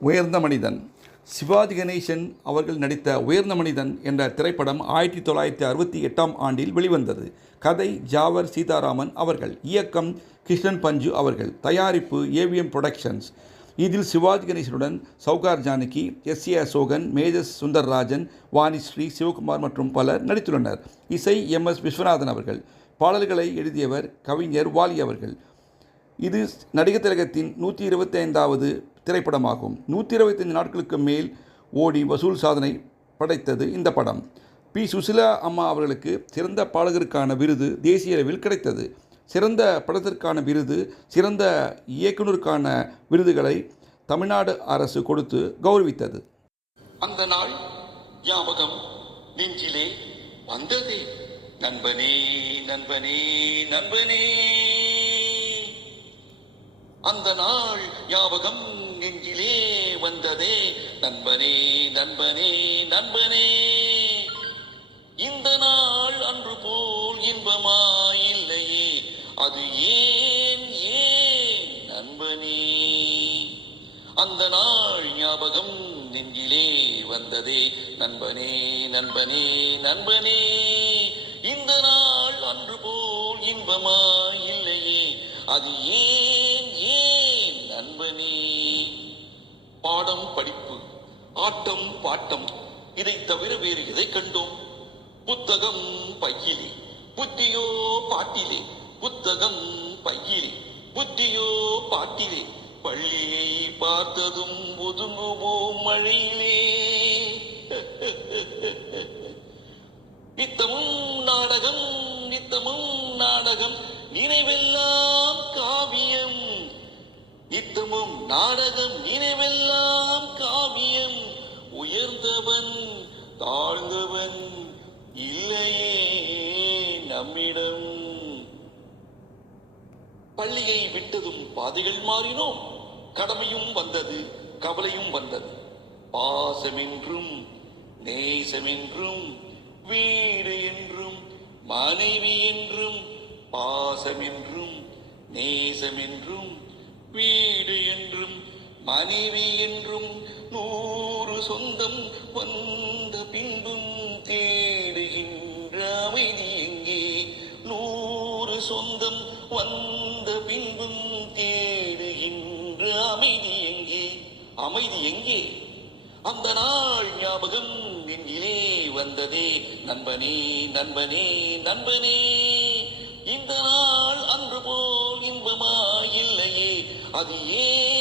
உயர்ந்த மனிதன். சிவாஜி கணேசன் அவர்கள் நடித்த உயர்ந்த மனிதன் என்ற திரைப்படம் 1968ஆம் ஆண்டில் வெளிவந்தது. கதை ஜாவர் சீதாராமன் அவர்கள், இயக்கம் கிருஷ்ணன் பஞ்சு அவர்கள், தயாரிப்பு ஏவிஎம் புரொடக்ஷன்ஸ். இதில் சிவாஜி கணேசனுடன் சௌகார் ஜானகி, எஸ்.ஏ. அசோகன், மேஜர் சுந்தர்ராஜன், வாணிஸ்ரீ, சிவகுமார் மற்றும் பலர் நடித்துள்ளனர். இசை எம்.எஸ். விஸ்வநாதன் அவர்கள். பாடல்களை எழுதியவர் கவிஞர் வாலி அவர்கள். இது நடிகர் திலகத்தின் 125வது திரைப்படமாகும். 125 நாட்களுக்கு மேல் ஓடி வசூல் சாதனை படைத்தது இந்த படம். பி. சுசிலா அம்மா அவர்களுக்கு சிறந்த பாடகருக்கான விருது தேசிய அளவில் கிடைத்தது. சிறந்த படத்திற்கான விருது, சிறந்த இயக்குனருக்கான விருதுகளை தமிழ்நாடு அரசு கொடுத்து கௌரவித்தது. அந்த நாள் ஞாபகம் நெஞ்சிலே வந்ததே, நண்பனே நண்பனே நண்பனே. அந்த நாள் ஞாபகம் நெஞ்சிலே வந்ததே, நண்பனே நண்பனே நண்பனே. இந்த நாள் அன்று போல் இன்பமாயில்லையே, அது ஏன் ஏன் நண்பனே. அந்த நாள் ஞாபகம் நெஞ்சிலே வந்ததே, நண்பனே நண்பனே நண்பனே. இந்த நாள் அன்று போல் இன்பமாயில்லையே, அது ஏன் ஏன் நண்பனே. பாடம் படிப்பு, ஆட்டம் பாட்டம், இதை தவிர வேறு எதை கண்டோம்? புத்தகம் பையிலே, புத்தியோ பாட்டிலே. புத்தகம் பையிலே, புத்தியோ பாட்டிலே. பள்ளியை பார்த்ததும் ஒதுங்குவோம் மழையிலே. நித்தமும் நாடகம், நித்தமும் நாடகம், நினைவெல்லாம் காவியம். நித்தமும் நாடகம், நினைவெல்லாம் காவியம். உயர்ந்தவன் தாழ்ந்தவன் இல்லையே நம்மிடம். பள்ளியை விட்டதும் பாதைகள் மாறினோம். கடமையும் வந்தது, கவலையும் வந்தது. பாசமென்றும் நேசமென்றும், வீடு என்றும் மனைவி என்றும். பாசமென்றும் நேசமென்றும், வீடு என்றும் மனைவி என்றும். 100 சொந்தம் வந்த பின்பும் தேடுகின்ற அமைதி எங்கே? 100 சொந்தம் வந்த பின்பும் தேடுகின்ற அமைதி எங்கே? அமைதி எங்கே? அந்த நாள் ஞாபகம் நெஞ்சிலே வந்ததே, நண்பனே நண்பனே நண்பனே. இந்த நாள் அன்று போல் இன்பமாயில்லையே, அது ஏன்